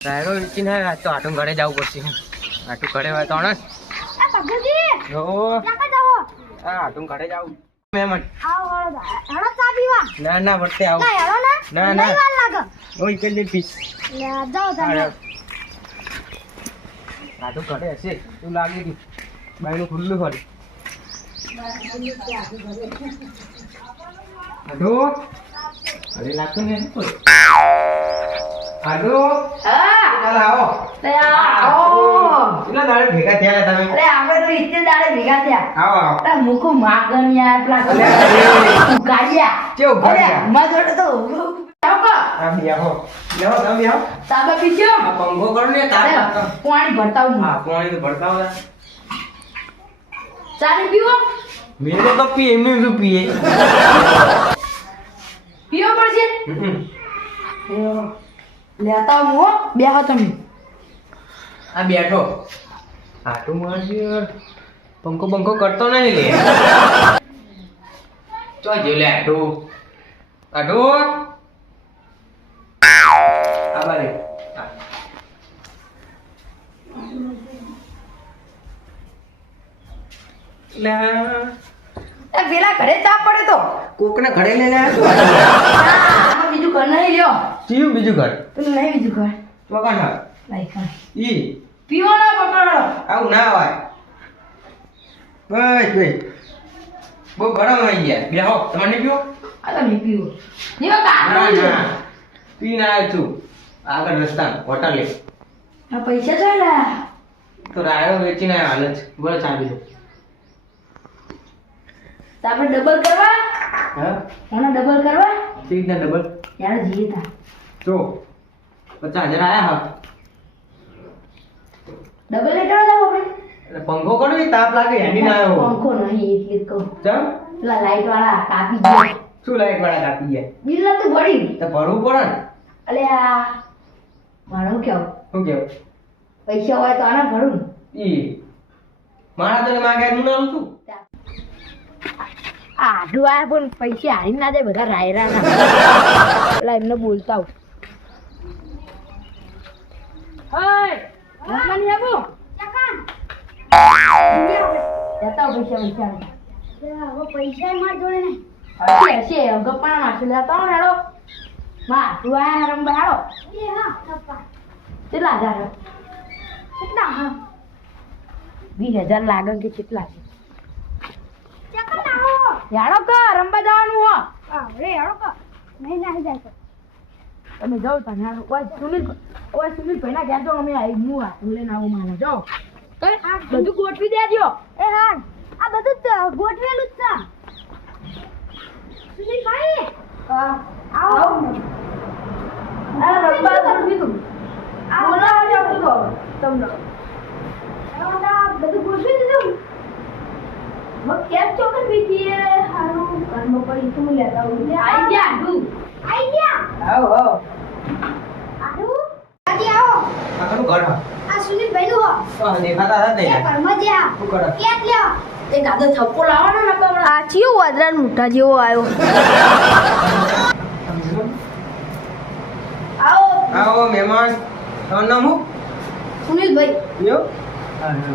રાયડો વેચીને તો આટું ઘરે જવું પડશે. આટું ઘરે હોય તો ને આટું ઘરે જવું મહેમાન. ના ના વળતે આવું. ના ના ઓય પેલી પીસ આટું ઘરે હશે તું લાગી ગયું બાયનું ખુલ્લું ફરી. આડો અરે લાગતું ને આડો ચાલ આવો. કેટલા દાડે ભેગા થયા તમે? અરે આપણે તો ઇત્તે દાડે ભેગા થયા. આવો આવો. અરે મુખો માગણિયા એટલા ઉગાડ્યા. કે ઉગાડ્યા? અરે મજોડ તો આવો. આ બેહો લેવો તમે બેહો. તાબા પીજો. આ પંગો કરો ને તાર પાણી ભરતાવું. હા પાણી તો ભરતા હોય. ચાલી પીવો. મેલો તો પીએ એમને શું પીએ? પીવો પડશે. લેતા હું બેહો તમે. આ બેઠો આટું મારજી પંખો બંખો કરતો નહીં લે. ચો જો લે આટું આટું આ બારે લે એ પેલા ઘરે ચા પડે તો કોકને ઘરે લઈ લે. આમાં બીજું ઘર નહીં લ્યો. ચીયું બીજું ઘર પેલું નહીં બીજું ઘર. ચોકા ના લાઈક ઈ પીવો ના પકડો. આવું ના હોય. બસ બસ બહુ ગરમ આવી ગયા. બેહો તમને પીવો? આ તો નહીં પીવો. નીવો ના કાઢો. ના પીને આવ્યો છું આગળ રસ્તા હોટલે. આ પૈસા છે ને તો રાયડો વેચીને આવ્યો હાલ જ. બોલો ચાવી દો. તો આપણે ડબલ કરવા. હા મને ડબલ કરવા કેવી રીતના ડબલ? યાર જીએ તા જો 50,000 આયા હા. ડબલ લેટર જાવ આપણે. એટલે પંખો કરો ને તાપ લાગે હેડી ના આવ્યો. પંખો નહીં એટલે જ કહું. ચમ પેલા લાઈટ વાળા કાપી ગયા. શું લાઈટ વાળા કાપી ગયા? બિલ નતું ભરી. તો ભરવું પડે ને. અલે આ મારું કેવું શું કેવું? પૈસા હોય તો આને ભરું ને. ઈ મારા તને માગે હું ના છું. આડું આ પણ પૈસા હારી ના જાય બધા રાયરા ના. પેલા એમને બોલતા આવું. હાય રમવાની આવો. જતા આવો પૈસા. પૈસા માર જોડે ને હશે ગપ્પા નાખી લેતા આવો ને હેડો. માં તું આ રમવા હેડો. એ હા પપ્પા કેટલા હજાર? કેટલા હા 20,000 લાગે કે કેટલા છે? ચકન આવો યાડો કે રમવા જવાનું હો. આ રે આવો કો નહીં ના જાય તો તમે જાઓ તને ઓય સુનિલ ભાઈ ના ઘેર તો અમે આવી હું આ લઈને આવું માનો જાઓ. આ બધું ગોઠવી દેજો. એ હા આ બધું ગોઠવેલું જ છે સુનિલભાઈ આવો આ રમવા કરવી તું. આ બોલાવા જાવ તો તમને. બધું ગોઠવી દીધું મગ કેમ ચોકન બીજી હારું ઘરમાં પડી તું લેતા આવું. આઈ ગયા તું. આઈ ગયા આવો આવો. આડુ આજી આવો આ કનું ઘર હા? આ સુનિલભાઈ નું હો તો દેખાતા હતા એ ને. ઘરમાં જે આ શું કરે? કેટ લ્યો એ ગાદો થપ્પો લાવવાનો ને કમળા. આ ચિયો વાદરાન મોટા જેવો આવ્યો આવો આવો મહેમાન. તમારું નામ શું? સુનિલભાઈ લ્યો.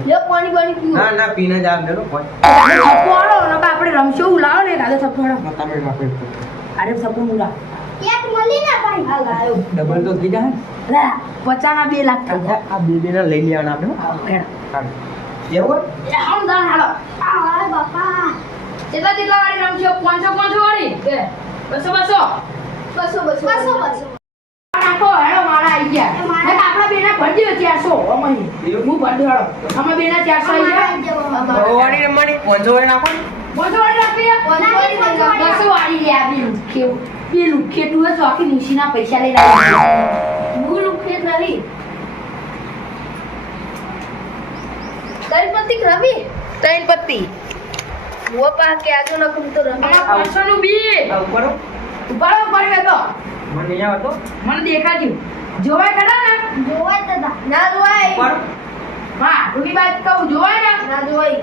લ્યો પાણી પાણી પીવો. ના ના પીને જ આવ દેલો કોઈ. થપ્પો આલો ને આપણે રમશો ઉલાવો ને ગાદો થપ્પો આલો. તમે માપે અરે થપ્પો ઉલા. કેટ મળી ને ભાઈ આ લાયો. ડબલ તો થઈ જાય. લા 50 ના 2 લાખ થઈ ગયા. આ બે ના લઈ લેવાના આપણે. આવો હેડો. એવું એ આમ દાન હાલો. આ બાપા કેટલા વાળી રમશો? 500 વાળી કે 200 બસો નાખો હેડો મારા આઈ ગયા. એ મારા- આપણા બેના ભરજો 400 અમારી. હું ભરજો હેડો. અમારા બેના 400 આઈ ગયા. વાળી રમવાની 500 વાળી નાખો. બોજો વાળી રાખી. 200 વાળી લે આ બેનું કેવું. પેલું ખેતું હતું આખી નીસીના પૈસા લઈને આવ્યા. ભૂલું ખેત નથી. ગણપતિ રવિ ત્રણ પત્તી વો પા કે આજુ ન કમ તો રમે આ 500 નું બી. આ ઉપર ઉપાડો પડે તો મને નહીં આવતો. મને દેખાડ્યું. જોવાય ખરા ને? જોવાય દાદા ના જોવાય ઉપર હા તુની વાત કહું જોવાય ને? ના જોવાય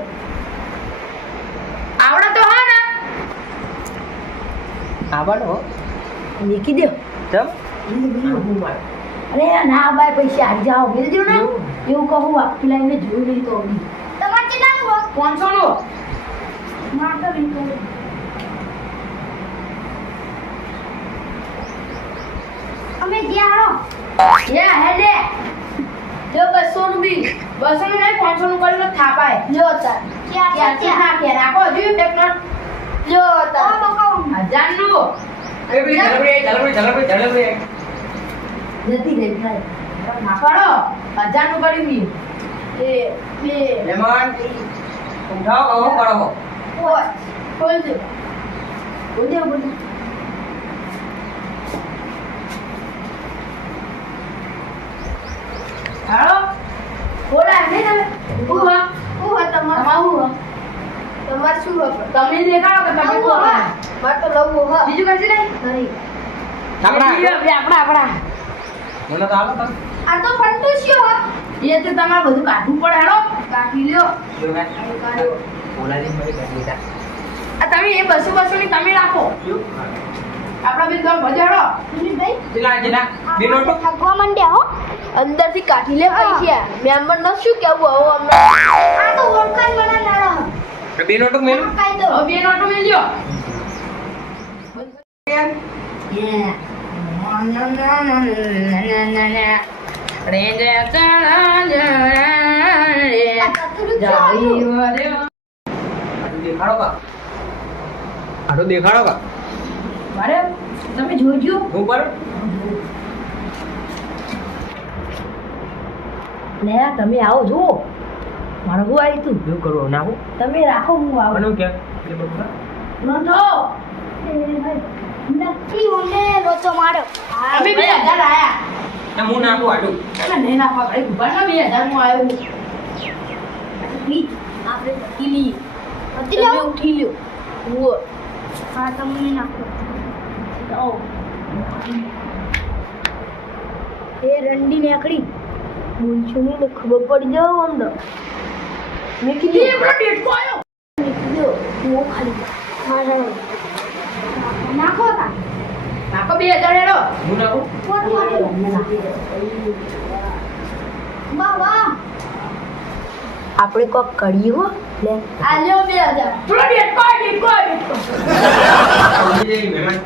આવડે તો હા ને? આવડો મૂકી દો. ચમ હું અરે ના ભાઈ પૈસા આવી જાઓ મેલજો ને એવું કહું આપી લાઈને જોઈ લઈ તો આવી તમારે કેટલાનું 500 નું માર તો નહીં અમે ગયા હે લે જો 200 નું બી 200 નું નહીં 500 નું કરીને થાપાય લ્યો તાર ક્યાં નાખે રાખો હજુ એક નોટ લ્યો તાર 1000 નું એ બી જલબડી જતી રહી ભાઈ નાખો 1000 નું કરી બી એ બે મહેમાન ઉઠાઓ કહો કરો ખોલ દે હાલો બોલા ને તમે તમાર શું હો તમે દેખાડો કે તમે કોણ માર તો લવું હો બીજું કઈ નહીં આપડા મને તો આલો તમે આ તો ફંટુસ્યો હો એ તો તમારે બધું કાઢવું પડે હેડો કાઢી લ્યો બોલાજી મળી કરી લીધા આ તમે એ 200 ની તમે રાખો આપડા બે દમ ભજાડો ભાઈ જીલા બે નોટો થકવા માંડ્યા હો અંદરથી કાઢી લે પૈસા મેમ્બર ન શું કેવું આવો અમને આ તો ઓળખાણ બના નારો બે નોટો મેલું કાઈ દો બે નોટો મેલ્યો દેખાડો કા મારે તમે જોજો ઉપર લે તમે આવો જુઓ મારું બહુ આવી તું શું કરવું નાખું તમે રાખો હું આવું બનવું કે નોંધો નક્કી ઓને લોચો માર્યો અમે 2000 આયા ના હું નાખું આટું તમે નહીં નાખવા ભાઈ ગુબાર ના 2000 માં આવ્યો પ્લીઝ આપણે ઉઠી લો ઉઠી લ્યો ઓ હા તમને નાખો ઓ એ રંડી નીકળી બોલશું નહીં તો ખબર પડી જાવ અંદર મેં કીધું આપણો ડેટકો આવ્યો મેં કીધું હું ખાલી મારા નાખો તા નાખો 2000 એનો હું નાખું બાબા આપણે કોક કરીએ હો લે આ લ્યો 2000 થોડો ડેટકો મહેમાન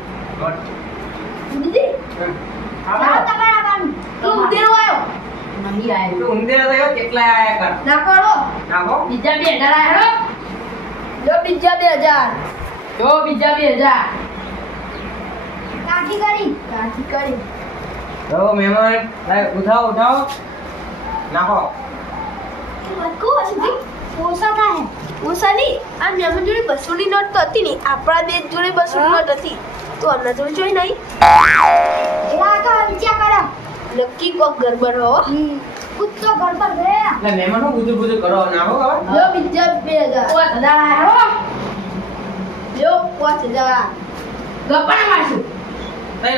દીદી આ તમારા કામ તું ઉધેરો આવ્યો નહીં આવ્યો તો ઉંદેરા થયો કેટલા આયા કર નાખો નાખો બીજા 2000 આવ્યો જો બીજા 2000 જો બીજા 2000 કાઠી કરી તો મહેમાન ઉઠાવો નાખો ઓસાની આ મેમન જોડે 200 ની નોટ તો હતી નહીં આપણા બે જોડે 200 ની નોટ હતી તો અમને જોડે જોઈ નહીં નક્કી કોક ગરબડ હો કુત્તો ગડબડ ગયા એટલે મહેમાન નું બુધું કરો નાખો હવે જો બીજા 2000 આવ્યો જો 5000 ગપ્પા મારશું 3000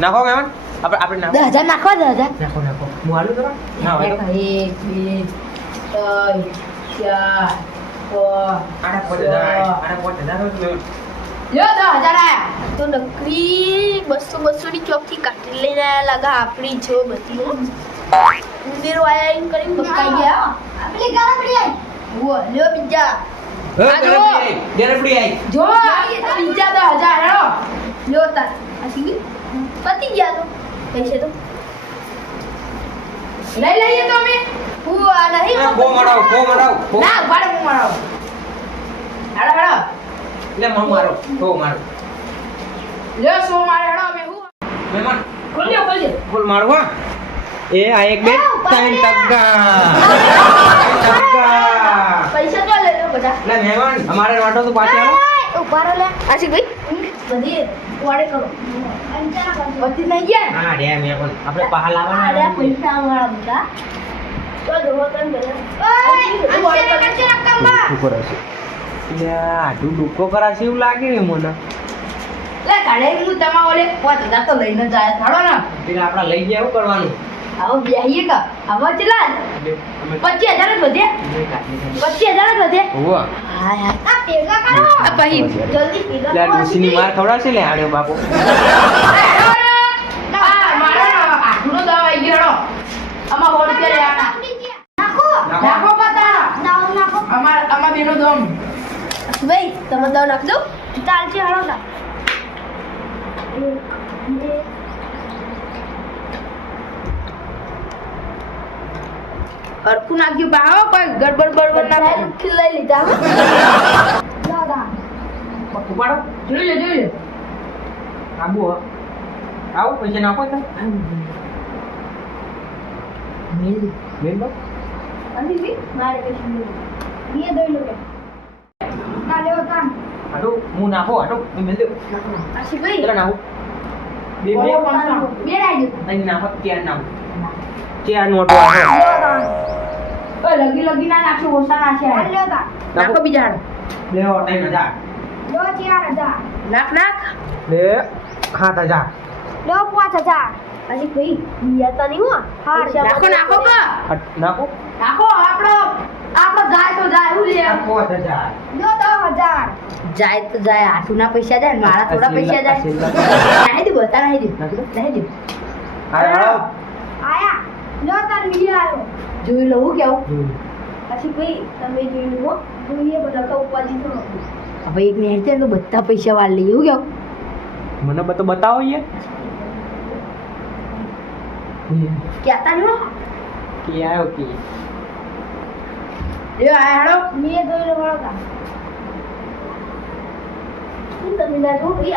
નાખો મહેમાન આપણે નાખો 10,000 નાખવા 10,000 નાખો હું હાલું કરો ના હોય તો 1 2 3 4 આડા 5000 લ્યો 10000 આયા તો નકરી 200 ની ચોક થી કાઢી લઈને આયા લાગા આપણી જો બધી હો ઉંદેરો આયા એમ કરીને બકાઈ ગયા આપલી ગરબડી આવી વો લ્યો બીજા ગરબડી આવી જો બીજા 10000 હેડો લ્યો તાર આ સીગી પતી ગયા તો પૈસે તો લઈ લઈએ તો અમે હું આ નહીં બો મારો ના ભાડે હું મારો હેડો લે મારો લ્યો સો મારે હેડો અમે હું મહેમાન ખોલ્યો બોલ મારો હા એ આ એક બે 3 ટકા પૈસા તો લઈ લો બધા લે મહેમાન અમારે નોટો તો પાછી આવો ઉભારો લે આશિક ભાઈ બધી વાડે કરો બધી નહીં ગયા હા રે મહેમાન આપણે પહા લાવવાના અરે પૈસા વાળા બધા તો જોવો તન બધા શું કરે છે યા આટલું ડૂકો કરાશે એવું લાગે ને મને લે કાઢે હું તમા ઓલે 5000 તો લઈને જાય થાળો ને એટલે આપણે લઈ ગયા શું કરવાનું આવો બેહીએ કા આવો ચલા લે, અમે 25,000 જ વધે બે કાઢી દઈએ. 25,000 જ વધે હોવે. હા યાર આ ભેગા કરો આ પછી જલ્દી ભેગા લે, આ કરો ડોશીની માર ખવડાવશે લે આડ્યો બાપો. ભાઈ તમે દવા નાખ દો ચાલશે હળો ના હરખું નાખ્યું પાહો કોઈ ગડબડ બડબડ ના લઈ લીધા દાદા ઉપાડો. જોઈ લે આબુ હો. આવો પૈસા નાખો તો મેલ દો. અંધી બી મારે કશું નહીં એ દઈ લો કે ના લેવો તાન હાટુ હું નાખો હાટુ મેલ દો. આશી ભાઈ ચલો નાખો. બે બે બે રાઈ દો અહીં નાખો ત્યાં નાખો. ત્યાં નોટો આવે. ઓય લગી ના નાખો ઓસા નાખે લ્યો તા નાખો બીજા હાડ લેવો 3000. લો 4000 નાખ નાખ લે 7000. લો 5000 આશી ભાઈ બિયા તા નહીં હો હાર નાખો નાખો કા નાખો. નાખો આપણો જાય તો જાય હું લે 5000. લો 10000 જાય તો જાય આઠુના પૈસા જાય મારા થોડા પૈસા જાય નાહી દે બતા નાહી દે નાહી દે હાલો. આયા લો તાર બીજો આવ્યો જોઈ લઉં કેવું આશી ભાઈ તમે જોઈ લો જોઈએ બધા કા ઉપાજી થોડો હવે એક મિનિટ તો બધા પૈસા વાળ લઈએ એવું કેવું મને તો બતાવો યાર. કહેતા નહીં હો કે આવ્યો કે એ આ હેડો મે જોઈ લો વળો કા તમે ના જો એ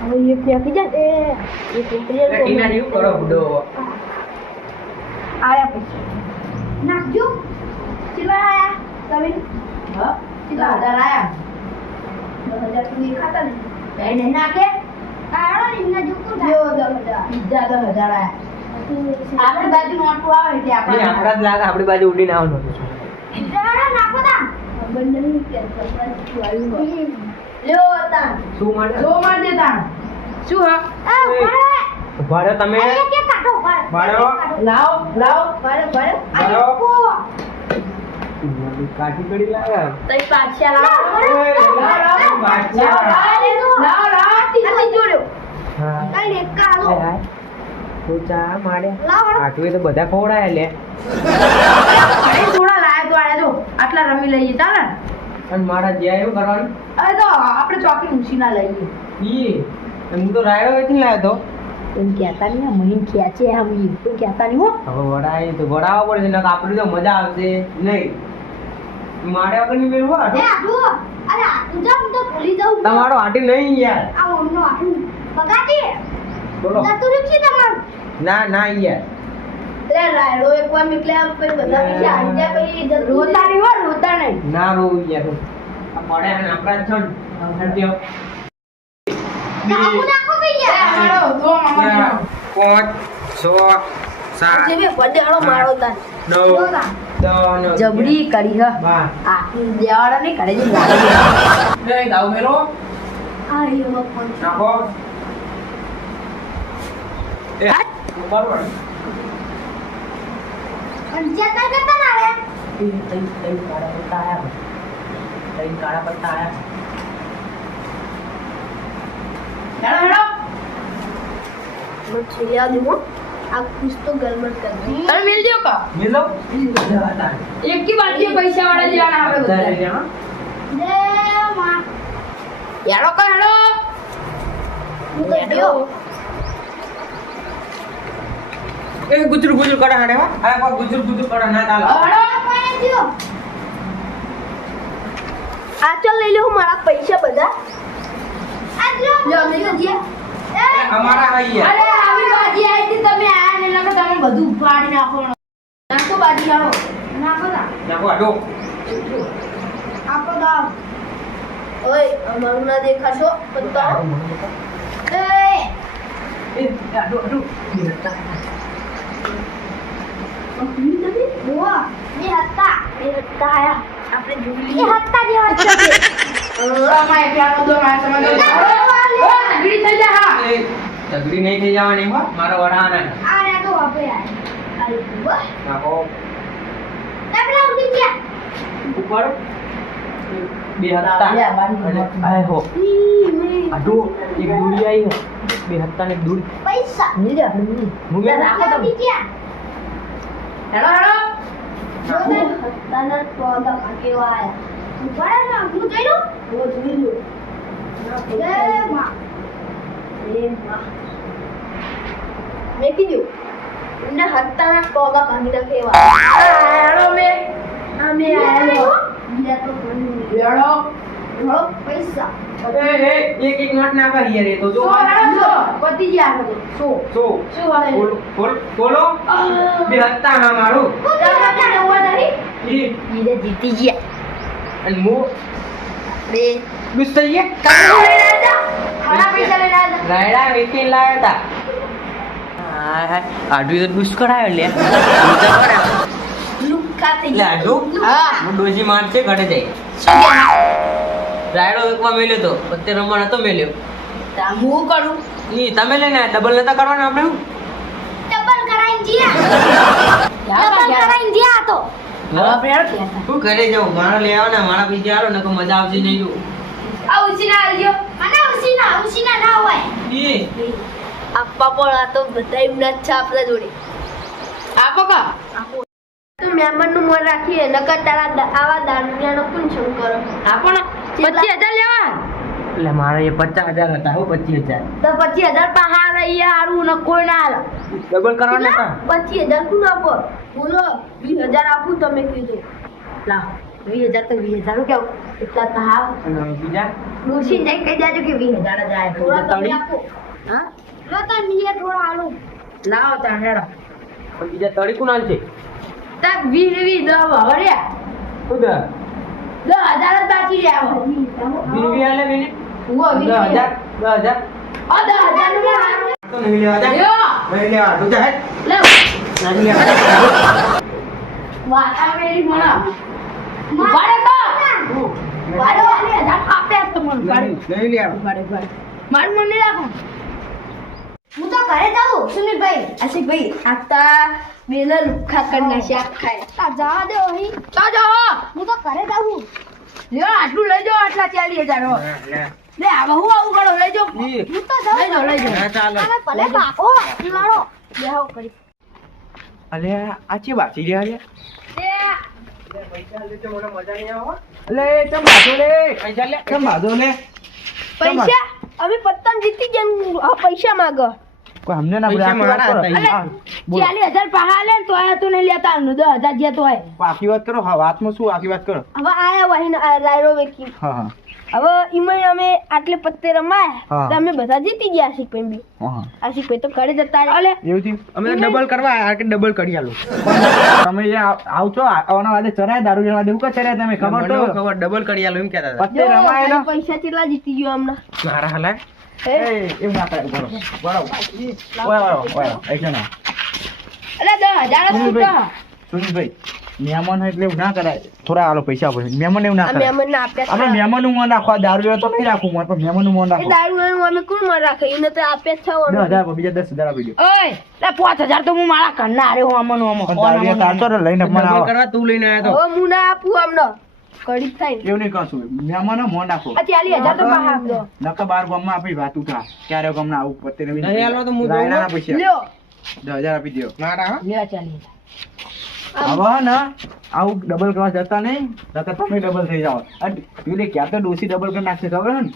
હવે એક ફેંકી જાય એ ટીના જેવું કરો બુડો. આયા પછી નાખજો ચલા આયા તમે હા કેટલા હજાર આયા 10,000 સુધી ખાતા ને કઈ નહીં નાખે આડો ઇન્ના જોકો જો થાય 10,000 બીજા 10,000 આયા આપણી બાજુ નોટું આવે એટલે એ આપણે આપણા જ લાગે આપણી બાજુ ઉડીને આવવાનું છે. જાડા નાખો તા બંને નહીં કે સરપ્રાઈઝ લ્યો તા શું માટે જો માર દે તા શું હા આ ભાડે ભાડે તમે અરે કે કાઢો ભાડો. લાવ ભાડે ભાડો. કાઠી કડી લાગે. તઈ પાછા લાવ ઓય, લાવ બાદશાહ. જોડ્યો હા. કઈ ને કાલો હાય. તો ચા મારે લાવ આટલું તો બધા ખવડાય લે. અરે થોડા લાયા તો આયા જો આટલા રમી લઈએ ચાલે ને? અને મારા જ્યાં એવું કરવાનું અરે તો આપણે ચોકી ઊંચી ના લઈએ ઈ હું તો રાયડો વેચી લાવ્યો તો. એમ કહેતા નહીં મહીન ખેંચે આમ ઈ તો કહેતા નહીં હો હવે વડાય તો વડાવવા પડે છે નકર આપણે તો મજા આવશે નહીં. મારે વગરની મેળ હોય એ આટુ અરે આટુ જામ તો ભૂલી જાઉં તમારો હાટી નહીં યાર. આ ઓનો આટુ બગાડી બોલો. જતું રીક્ષી તમારું ના ના યાર. રે રાયડો એક વાર નીકળે આમ પછી બધા પૈસા આવી જાય પછી રોતા નહીં હો રોતા નહીં ના રોવું યાર. આ પડે અને આપણા જ છન. હરદ્યો. નાખો નાખો કઈ યાર હાલો જો મામા 5 6 7 જે બે પડે હાલો મારો તાર 9 10 જબરી કરી હ બા આ દેવાડા નહીં કરે છે બે દાવ મેલો આ યો પણ નાખો. એ બરોબર. પંચાયત કરતા ના રે તઈ કાળા પત્તા આયા. તઈ કાળા પત્તા આયા. હેડો હેડો મત છિયા દેવો આ કુછ તો ગલમત કર દી તમે મિલ જો કા મેલો જવાતા. એક કી બાજુ પૈસા વાળા જેવાના આપણે બધા જય માં હેડો કા હેડો હું તો ગયો એ ગુજર ગુજર કરા હાડે હા. આ કોઈ ગુજર ગુજર કરા ના તાલા. હેડો કોઈ ગયો આ ચાલ લઈ લે હું મારા પૈસા બધા આ જો લો લઈ લે એ અમારા આઈ અરે આવી બાજી આવી હતી તમે આયા ને લગા તમે બધું ઉપાડી નાખો નાખો બાજી આવો નાખો તા નાખો આડો. આપો દાવ ઓય અમારું ના દેખાશો બતાવો એ એ આડો આડો. બોવા એ હતા આયા આપણે જોઈ એ હતા જેવા છે અમાય એકલાનો દો મારા સમજો ઓય ગીડી થઈ જા હા એ સગડી નહીં થઈ જવાની હો મારા વડાના આ રે તો વાપરે યાર અરે બસ નાખો તમે ઉડી ગયા ઉપર બે હત્તા આય હો આડો એક દૂરી આવી હે બે હત્તા ને દૂર પૈસા મિલ જા મિલ મુગે રાખો તમે ગયા હેલો હેલો તને પોદા કેવા આયા બડા ના હું જોઈલું ઓ જોઈલું એ માં મેં કીધું એમને હત્તાના ટોગા ભાંગી નાખેવા હેલો મે અમે આયા બીજા તો કોઈ હેલો હેલો પૈસા એ એક નોટ ના કરી રે તો જો પતી ગયા બધું સો સો શું વાલે બોલો બે હત્તા ના મારું ઈ ઈરે જીતી ગયા અને મો બે દુસ્તરીએ ખાડા પૈસા લઈને આવ્યા રાયડા વેચી લાવ્યા હતા હાય હાય આડું તો દુસ કરાયો લે લુક્કા થઈ લે આડું હા હું ડોજી મારશે ઘરે જાય શું ગયા રાયડો એકવાર મેલ્યો તો અત્યારે રમવા નતો મેલ્યો હું કરું ઈ તમે લઈને ડબલ નતા કરવાના આપણે હું ડબલ કરાઈને જ્યા તો આપણે યાર ક્યાં શું ઘરે જાઉં મારા લઈ આવો ને મારા બીજે આવો ને તો મજા આવશે નહીં જો આ ઉસીના આવજો અને ઉસીના ના હોય ઈ આપવા પણ આ તો બધા એમના જ છે આપણા જોડે આપો કા આપો તો મહેમાનનું મન રાખીએ નકર તારા આવા દારૂડિયાનો કોણ શું કરો આપો ને 25000 લેવા એટલે મારા એ 50,000 હતા હું 25,000 તો 25000 પાહા રહી હારું ન કોઈ ના હાલ ડબલ કરવાના હતા 25000 કોણ આપો બોલો 20000 આપું તમે કીધું લાવ 20000 તો 20000 નું કેવું એટલા પાહા અને બીજા ડોશી જઈ કહી જાજો કે 20000 જ આય થોડા તમે આપો હા લો તો નીએ થોડા આલુ લાવો તા હેડો પણ બીજા તળી કોણ આલશે તા 20 દવા વળ્યા શું દે 10000 જ બાકી રહ્યા હો બીનવી આલે બેને ઉવો 10,000 10,000 ઓ 10000 નું હારું તો નહીં લેવા જા લ્યો નહીં લેવા તું જા હેડ લે નહીં લેવા વાતા મેરી મણા વાડે તો વાડે વાડે જા કાપે તો મન વાડે નહીં લેવા વાડે વાડે મારું મન નહીં રાખો હું તો ઘરે જાઉં સુનિલભાઈ આશિકભાઈ આતા બેલા લુખા કર નાખ્યા ખાય તા જા દે અહીં તો જો હું તો ઘરે જાઉં લ્યો આટલું લઈ જાઓ આટલા 40000 હો લે આવો હું આવું કરો લઈ જાઓ ઈ હું તો જાઉં લઈ જાઓ લઈ જાઓ ના ચાલે તમે ભલે ભાગો લાડો બેહો કરી અલે આ ચે બાકી રહ્યા લે તે પૈસા લે તો મને મજા નહીં આવે અલે ચમ બાજો લે પૈસા લે ચમ બાજો લે પૈસા અમે પત્તંગ જીતી ગયા પૈસા માંગો કોઈ અમને ના બોલા મારા અલે 40000 પાહા લે તો આયા તો નહીં લેતા 10000 જે તો હોય આખી વાત કરો હા વાતમાં શું આખી વાત કરો હવે આયા વહીને રાયરો વેકી હા હા હવે ઈમય અમે આટલે પત્તે રમાયા હા. તો અમે બધા જીતી ગયા આશિકભાઈ બી હા આશિકભાઈ તો ઘરે જતા રહ્યા અલે એવું થયું અમે ડબલ કરવા આ કે ડબલ કરી આલો તમે જે આવજો આવના વાદે ચરાય દારૂ જેવા દેવું કે ચરાય તમે ખબર તો ખબર ડબલ કરી આલો એમ કહેતા હતા પત્તે રમાય ને પૈસા કેટલા જીતી ગયો હમણાં મારા હલાય હે? એમ ના કરે બરો બરો ઓય એસો ના અલે 10000 જ જીતા સુનિલભાઈ મહેમાન હોય એટલે એવું ના કરાય થોડા આલો પૈસા આપો મહેમાન એવું ના અમે કરાય અમને આપ્યા આપણે મહેમાનનું મન રાખવા દારૂ જેવા તો નહીં રાખવું મન પણ મહેમાનનું મન એ રાખો દારૂ અમે કોણ માં રાખે એને તો આપ્યા જ છે 10,000 બીજા 10,000 આપી દો ઓય લે 5000 તો હું મારા ઘરના આરે હું આમનો પણ દારૂ તારતો ને લઈને મને આવો કરવા તું લઈને આવ્યો હવે હું ના આપું આમનો કડી થાય એવું નહીં કરશું મહેમાનનો મન રાખો આ 40000 તો પાહા આપજો નકા બાર ગામમાં આપી વાત ઉઠા ક્યારે ગામના આવું પત્તે રવિ નહીં આલો તો હું રાયના પૈસા લ્યો 10,000 આપી દો મારા લ્યો 40000 હવે ને આવું ડબલ કરવા જતા નહીં નકર તમે ડબલ થઈ જાઓ અને પેલે ક્યાં તો ડોસી ડબલ કરી નાખશે ખબર હે ને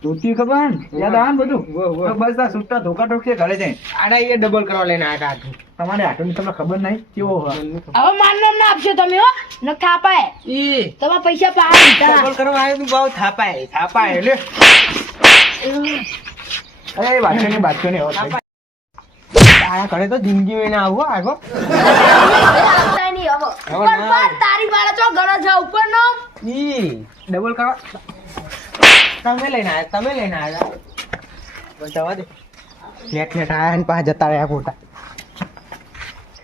ડોસી ખબર હે ને યાદ આવે ને બધું તો બસ આ સુટ્ટા ધોકા ઠોકશે ઘરે જઈને આડા એ ડબલ કરવા લઈને આવ્યા તમારે આટોની તમને ખબર નહીં કેવો હોય હવે મારું નામ ના આપશો તમે હો ન થાપાય ઈ તમારા પૈસા પાહા દીધા ડબલ કરવા આવ્યો તું ભાવ થાપાય લે અરે બાદશો ને તારા ઘરે તો જિંદગી લઈને આવો આગો આપતા નહીં હવે હવે પણ ના. તારી વાળા ચો ઘરે જા ઉપર નો ઈ ડબલ કરવા તમે લઈને આવ્યા બસ જવા દે નેટ આયા ને પાછા જતા રહ્યા ખોટા